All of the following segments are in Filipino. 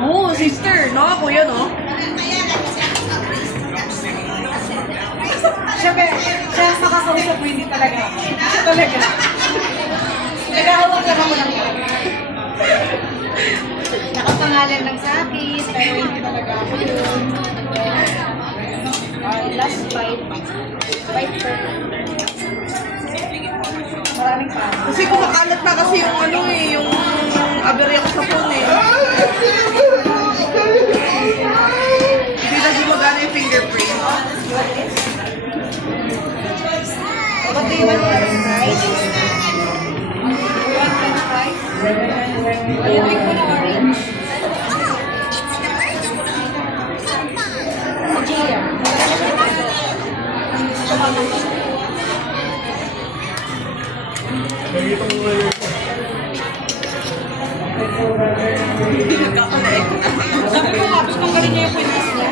Oo, sister. No, kuya, no? Siyempre, siya ang makakausap mo, hindi talaga. Siya talaga. Nag-aawag lang ako ng nakapangalan lang sa akin, pero hindi talaga ako yun. Last fight. Fight for maraming pa. Kasi kumakalat na kasi yung ano eh, yung aberya ko sa phone eh. Hindi na gumagana yung fingerprint. What do you want french fries? You want french fries? Ayun, wait ko na orange. Gia. Sabi ko nga, tanggalin niya yung pinas niya.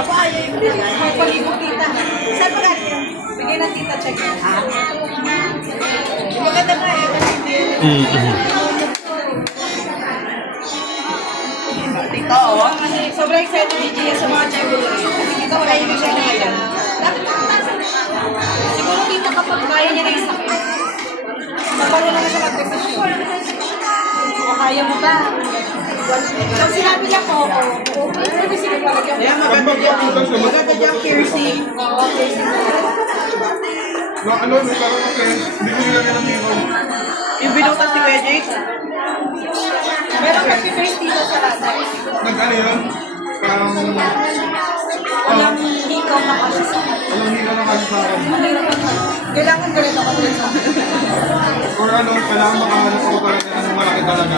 Ako ayaw yung pinagay. May palibog tita. Saan ba galing? Bigay ng tita check. Maganda nga eh, kasi hindi. Tito, oh. Sobrang excited ni Gia sa mga February. Kasi kita wala yung siya ngayon. Siguro tita kapag kaya niya na yung sakit. Napalo naman siya mag-desisyon. O kaya mo ba? Pag sinabi niya po, okay. Pero sige pa lagyan Yeah, maganda dyan. Maganda dyan, piercing. Oo, piercing. No, ano, may parang okay. Hindi ko nilagyan ng tingol. Yung binutas ni Kuya Jake. Pero happy face dito sa lasa. Nag-ano yun? Parang, Walang hikaw na kasi sa alam hindi ka na kasi sa akin. kailangan ganito ako din sa Or ano, kailangan makahanap ako talaga ng malaki talaga.